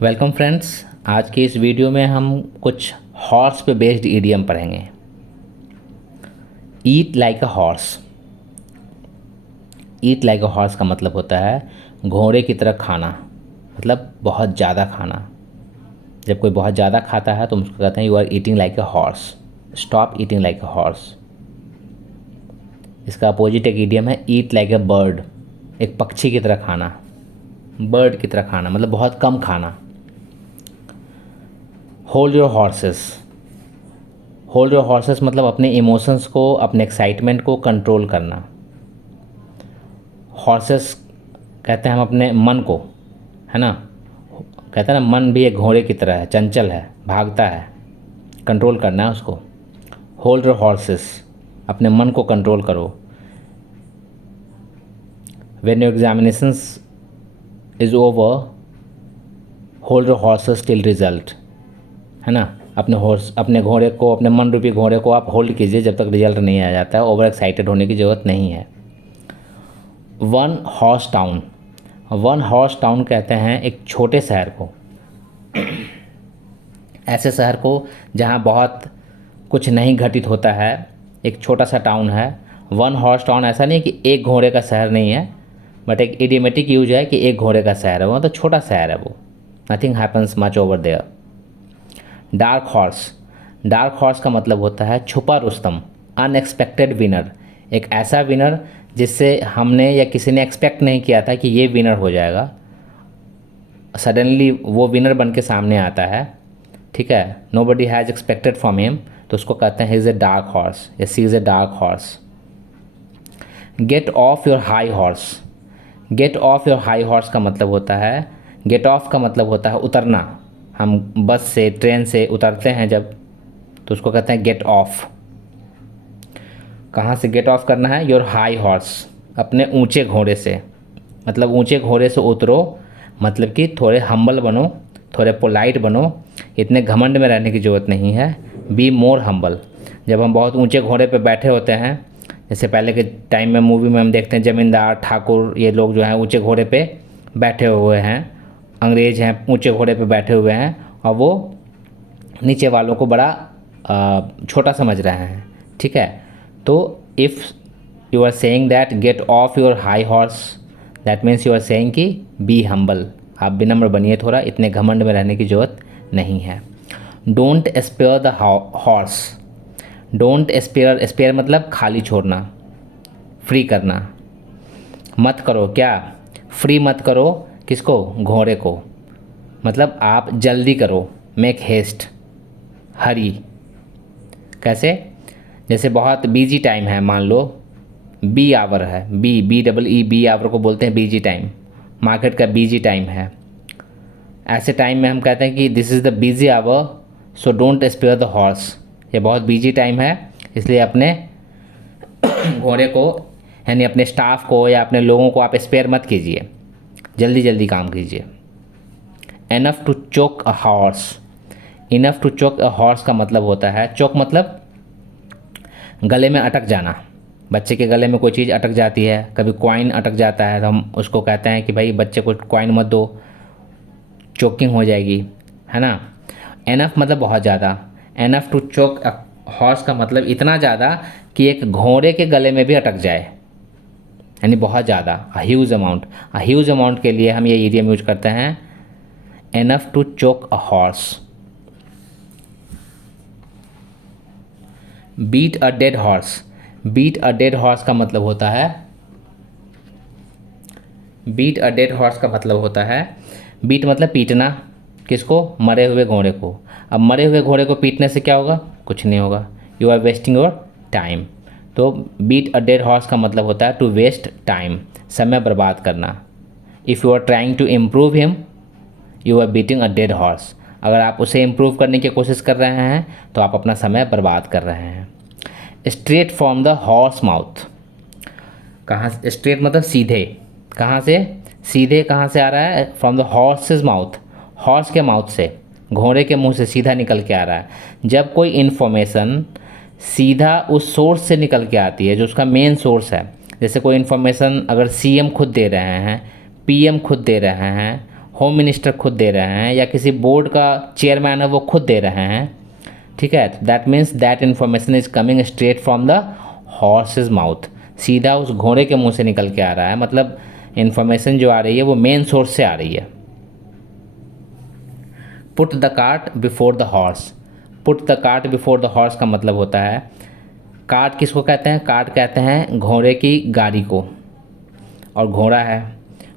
Welcome friends. आज की इस वीडियो में हम कुछ हॉर्स पे बेस्ड इडियम पढ़ेंगे। Eat like a horse. Eat like a horse का मतलब होता है घोड़े की तरह खाना, मतलब बहुत ज़्यादा खाना। जब कोई बहुत ज़्यादा खाता है तो हम उसको कहते हैं you are eating like a horse. Stop eating like a horse. इसका अपोजिट एक इडियम है ईट लाइक अ बर्ड। एक पक्षी की तरह खाना, बर्ड की तरह खाना मतलब बहुत कम खाना। Hold your horses. Hold your horses मतलब अपने इमोशंस को, अपने एक्साइटमेंट को कंट्रोल करना। हॉर्सेस कहते हैं हम अपने मन को, है ना। कहते हैं ना मन भी एक घोड़े की तरह है, चंचल है, भागता है। कंट्रोल करना है उसको। होल्ड योर हॉर्सेस, अपने मन को कंट्रोल करो। When your examinations is over, hold your horses till result, है ना। अपने घोड़े को, अपने मन रूपी घोड़े को आप होल्ड कीजिए जब तक रिजल्ट नहीं आ जाता है। ओवर एक्साइटेड होने की ज़रूरत नहीं है। One horse town. One horse town कहते हैं एक छोटे शहर को, ऐसे शहर को जहाँ बहुत कुछ नहीं घटित होता है। एक छोटा सा टाउन है वन हॉर्स टाउन। ऐसा नहीं कि एक घोड़े का शहर नहीं है, बट एक इडियोमेटिक यूज है कि एक घोड़े का शहर है वो, तो छोटा शहर है वो। Nothing happens much over there. Dark horse. Dark horse का मतलब होता है छुपा रुस्तम, अनएक्सपेक्टेड विनर। एक ऐसा विनर जिससे हमने या किसी ने एक्सपेक्ट नहीं किया था कि ये विनर हो जाएगा, सडनली वो विनर बन के सामने आता है। ठीक है, nobody has expected from him, तो उसको कहते हैं he is a dark horse या she is a dark horse. Get off your high horse. Get off your high horse का मतलब होता है, गेट ऑफ का मतलब होता है उतरना। हम बस से, ट्रेन से उतरते हैं जब, तो उसको कहते हैं गेट ऑफ। कहाँ से गेट ऑफ करना है? योर हाई हॉर्स, अपने ऊंचे घोड़े से। मतलब ऊंचे घोड़े से उतरो, मतलब कि थोड़े हम्बल बनो, थोड़े पोलाइट बनो। इतने घमंड में रहने की ज़रूरत नहीं है। Be more humble. जब हम बहुत ऊंचे घोड़े पे बैठे होते हैं, जैसे पहले के टाइम में मूवी में हम देखते हैं जमींदार, ठाकुर, ये लोग जो हैं ऊंचे घोड़े पे बैठे हुए हैं, अंग्रेज हैं ऊंचे घोड़े पे बैठे हुए हैं, और वो नीचे वालों को बड़ा छोटा समझ रहे हैं। ठीक है, तो if you are saying that get off your high horse, that means you are saying कि बी हम्बल, आप विनम्र बनिए थोड़ा, इतने घमंड में रहने की ज़रूरत नहीं है। Don't spare the horse. Don't spare, spare मतलब खाली छोड़ना, फ्री करना। मत करो क्या? फ्री मत करो। किसको? घोड़े को। मतलब आप जल्दी करो, मेक हेस्ट, हरी। कैसे? जैसे बहुत बिजी टाइम है, मान लो बी आवर है, B double E, bee hour को बोलते हैं बिजी टाइम। मार्केट का बिजी टाइम है। ऐसे टाइम में हम कहते हैं कि this is the busy hour, so don't spare the horse. ये बहुत बिजी टाइम है, इसलिए अपने घोड़े को, यानी अपने स्टाफ को या अपने लोगों को आप स्पेयर मत कीजिए, जल्दी जल्दी काम कीजिए। Enough to choke a horse. Enough to choke a horse का मतलब होता है, चोक मतलब गले में अटक जाना। बच्चे के गले में कोई चीज़ अटक जाती है, कभी कॉइन अटक जाता है, तो हम उसको कहते हैं कि भाई बच्चे को कॉइन मत दो, चोकिंग हो जाएगी, है ना। एनफ मतलब बहुत ज़्यादा। एनफ टू चोक हॉर्स का मतलब इतना ज़्यादा कि एक घोड़े के गले में भी अटक जाए, यानी बहुत ज़्यादा, a huge amount. A huge amount के लिए हम ये इडियम यूज करते हैं, enough to choke a horse. Beat a dead horse. Beat a dead horse का मतलब होता है, बीट अ डेड हॉर्स का मतलब होता है, बीट मतलब पीटना। किसको? मरे हुए घोड़े को। अब मरे हुए घोड़े को पीटने से क्या होगा? कुछ नहीं होगा। You are wasting your time. तो बीट अ डेड हॉर्स का मतलब होता है टू वेस्ट टाइम, समय बर्बाद करना। If you are trying to improve him, you are beating a dead horse. अगर आप उसे इम्प्रूव करने की कोशिश कर रहे हैं तो आप अपना समय बर्बाद कर रहे हैं। Straight from the horse mouth. कहाँ से? स्ट्रेट मतलब सीधे। कहाँ से? सीधे कहाँ से आ रहा है? From the horse's mouth. Horse के माउथ से, घोड़े के मुंह से सीधा निकल के आ रहा है। जब कोई इन्फॉर्मेशन सीधा उस सोर्स से निकल के आती है जो उसका मेन सोर्स है, जैसे कोई इन्फॉर्मेशन अगर सीएम खुद दे रहे हैं, पीएम खुद दे रहे हैं, होम मिनिस्टर खुद दे रहे हैं या किसी बोर्ड का चेयरमैन है वो खुद दे रहे हैं, ठीक है, that means that information is coming straight from the horse's mouth, सीधा उस घोड़े के मुंह से निकल के आ रहा है, मतलब इन्फॉर्मेशन जो आ रही है वो मेन सोर्स से आ रही है। Put the cart before the horse, put the cart before the horse का मतलब होता है, कार्ट किसको कहते हैं, कार्ट कहते हैं घोड़े की गाड़ी को, और घोड़ा है,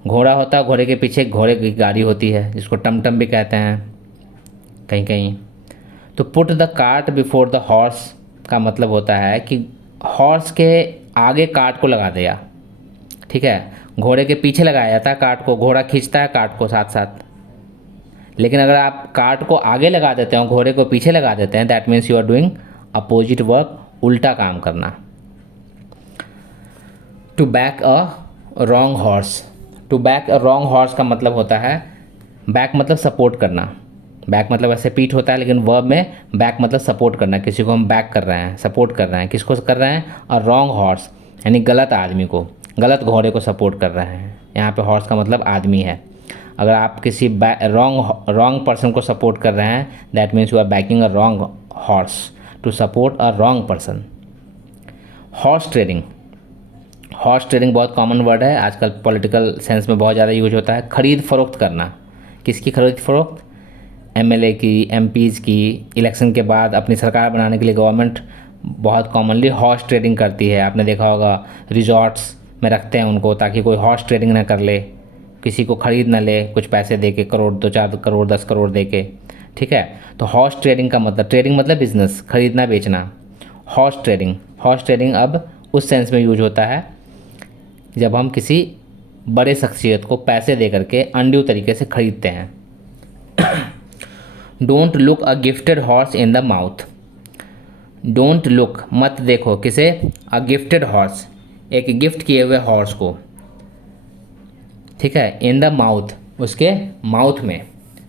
घोड़ा होता है, घोड़े के पीछे घोड़े की गाड़ी होती है जिसको टमटम भी कहते हैं कहीं कहीं। तो put the cart before the horse का मतलब होता है कि हॉर्स के आगे कार्ट को लगा दिया, ठीक है, घोड़े के पीछे लगाया जाता है कार्ट को, घोड़ा खींचता है कार्ट को साथ साथ, लेकिन अगर आप कार्ट को आगे लगा देते हो घोड़े को पीछे लगा देते हैं, that means you are doing opposite work, उल्टा काम करना। To back a wrong horse, to back a wrong horse का मतलब होता है, बैक मतलब सपोर्ट करना, बैक मतलब ऐसे पीठ होता है, लेकिन वर्ब में बैक मतलब सपोर्ट करना, किसी को हम बैक कर रहे हैं, सपोर्ट कर रहे हैं, किसको कर रहे हैं, और रॉन्ग हॉर्स यानी गलत आदमी को, गलत घोड़े को सपोर्ट कर रहे हैं। यहाँ पे हॉर्स का मतलब आदमी है। अगर आप किसी रॉन्ग पर्सन को सपोर्ट कर रहे हैं, that means you are backing a wrong horse to support a wrong person. Horse trading, horse trading बहुत कॉमन वर्ड है, आजकल पॉलिटिकल सेंस में बहुत ज़्यादा यूज होता है। खरीद फरोख्त करना, किसकी खरीद फरोख्त, एमएलए की, एमपीज़ की, इलेक्शन के बाद अपनी सरकार बनाने के लिए गवर्नमेंट बहुत कॉमनली हॉर्स ट्रेडिंग करती है। आपने देखा होगा रिजॉर्ट्स में रखते हैं उनको ताकि कोई हॉर्स ट्रेडिंग ना कर ले, किसी को ख़रीद ना ले कुछ पैसे दे के, करोड़ 2-4 करोड़ 10 करोड़ दे के, ठीक है। तो हॉर्स ट्रेडिंग का मतलब, ट्रेडिंग मतलब बिजनेस, खरीदना बेचना। हॉर्स ट्रेडिंग, हॉर्स ट्रेडिंग अब उस सेंस में यूज होता है जब हम किसी बड़े शख्सियत को पैसे दे करके अनड्यू तरीके से खरीदते हैं। Don't look a gifted horse in the mouth, don't look मत देखो किसे, अ गिफ्टेड हॉर्स एक गिफ्ट किए हुए हॉर्स को, ठीक है, इन द माउथ उसके माउथ में।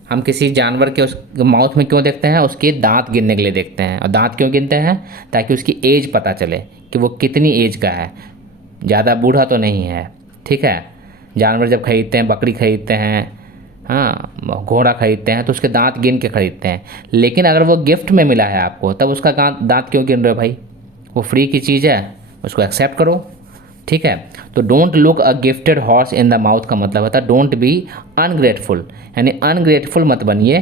हम किसी जानवर के उस माउथ में क्यों देखते हैं, उसके दांत गिनने के लिए देखते हैं। और दांत क्यों गिनते हैं, ताकि उसकी एज पता चले कि वो कितनी एज का है, ज़्यादा बूढ़ा तो नहीं है, ठीक है। जानवर जब खरीदते हैं, बकरी खरीदते हैं, हाँ घोड़ा खरीदते हैं, तो उसके दांत गिन के खरीदते हैं। लेकिन अगर वो गिफ्ट में मिला है आपको, तब उसका दांत क्यों गिन रहे हो भाई, वो फ्री की चीज़ है, उसको एक्सेप्ट करो, ठीक है। तो don't look a gifted horse in the mouth का मतलब होता है डोंट बी अनग्रेटफुल, यानी अनग्रेटफुल मत बनिए,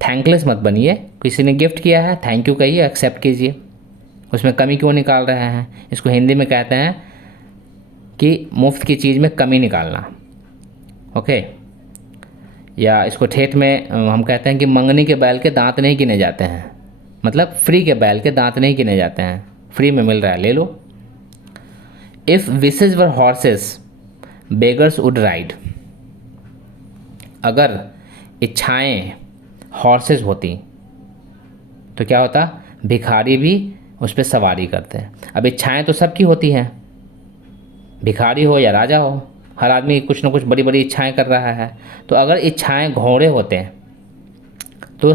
थैंकलेस मत बनिए। किसी ने गिफ्ट किया है, थैंक यू कहिए, एक्सेप्ट कीजिए, उसमें कमी क्यों निकाल रहे हैं। इसको हिंदी में कहते हैं कि मुफ्त की चीज़ में कमी निकालना, ओके। या इसको ठेठ में हम कहते हैं कि मंगनी के बैल के दांत नहीं गिने जाते हैं, मतलब फ्री के बैल के दांत नहीं गिने जाते हैं, फ्री में मिल रहा है ले लो। If wishes were horses beggars would ride, अगर इच्छाएं हॉर्सेस होती तो क्या होता, भिखारी भी उस पर सवारी करते हैं। अब इच्छाएं तो सबकी होती हैं, भिखारी हो या राजा हो, हर आदमी कुछ ना कुछ बड़ी बड़ी इच्छाएं कर रहा है। तो अगर इच्छाएं घोड़े होते हैं तो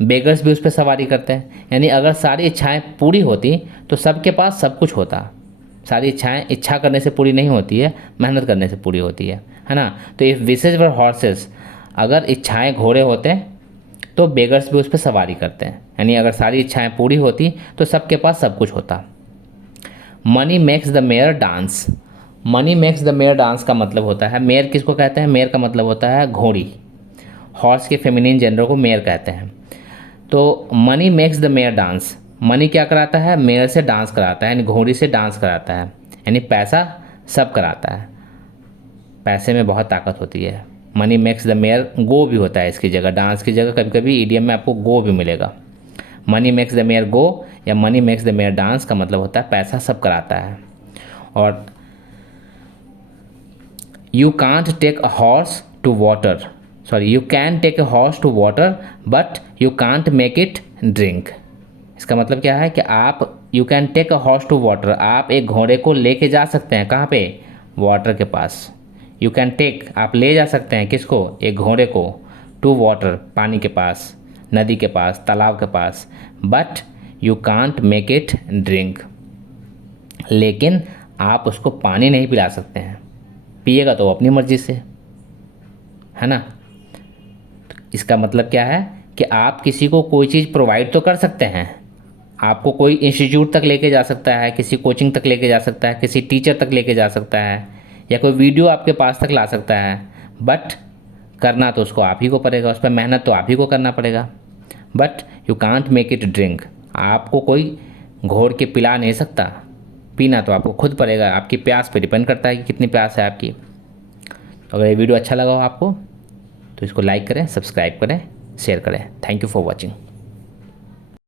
बेगर्स भी उस पर सवारी करते हैं, यानी अगर सारी इच्छाएं पूरी होती तो सबके पास सब कुछ होता। सारी इच्छाएं इच्छा करने से पूरी नहीं होती है, मेहनत करने से पूरी होती है ना। तो इफ़ विशेज वर हॉर्सेस, अगर इच्छाएं घोड़े होते हैं तो बेगर्स भी उस पर सवारी करते हैं, यानी अगर सारी इच्छाएं पूरी होती तो सबके पास सब कुछ होता। Money makes the mare dance, money makes the mare dance का मतलब होता है, मेयर किसको कहते हैं, मेयर का मतलब होता है घोड़ी, हॉर्स के फेमिनिन जेंडर को मेयर कहते हैं। तो money makes the mare dance, money क्या कराता है, मेयर से डांस कराता है, यानी घोड़ी से डांस कराता है, यानी पैसा सब कराता है, पैसे में बहुत ताकत होती है। मनी मेक्स द मेयर गो भी होता है इसकी जगह, डांस की जगह कभी कभी ईडीएम में आपको गो भी मिलेगा। Money makes the mare go या money makes the mare dance का मतलब होता है पैसा सब कराता है। और you can't take a horse to water, sorry you can take a horse to water but you can't make it drink. इसका मतलब क्या है कि आप you can take a horse to water, आप एक घोड़े को लेके जा सकते हैं, कहाँ पे, वाटर के पास। यू कैन टेक, आप ले जा सकते हैं किसको, एक घोड़े को, टू वाटर पानी के पास, नदी के पास, तालाब के पास, but you can't make it drink, लेकिन आप उसको पानी नहीं पिला सकते हैं, पिएगा तो अपनी मर्जी से, है ना। इसका मतलब क्या है कि आप किसी को कोई चीज़ प्रोवाइड तो कर सकते हैं, आपको कोई इंस्टीट्यूट तक लेके जा सकता है, किसी कोचिंग तक लेके जा सकता है, किसी टीचर तक लेके जा सकता है, या कोई वीडियो आपके पास तक ला सकता है, बट करना तो उसको आप ही को पड़ेगा, उस पर मेहनत तो आप ही को करना पड़ेगा। But you can't make it drink, आपको कोई घोर के पिला नहीं सकता, पीना तो आपको खुद पड़ेगा। आपकी प्यास पे डिपेंड करता है कि कितनी प्यास है आपकी। अगर ये वीडियो अच्छा लगा हो आपको तो इसको लाइक करें, सब्सक्राइब करें, शेयर करें। Thank you for watching.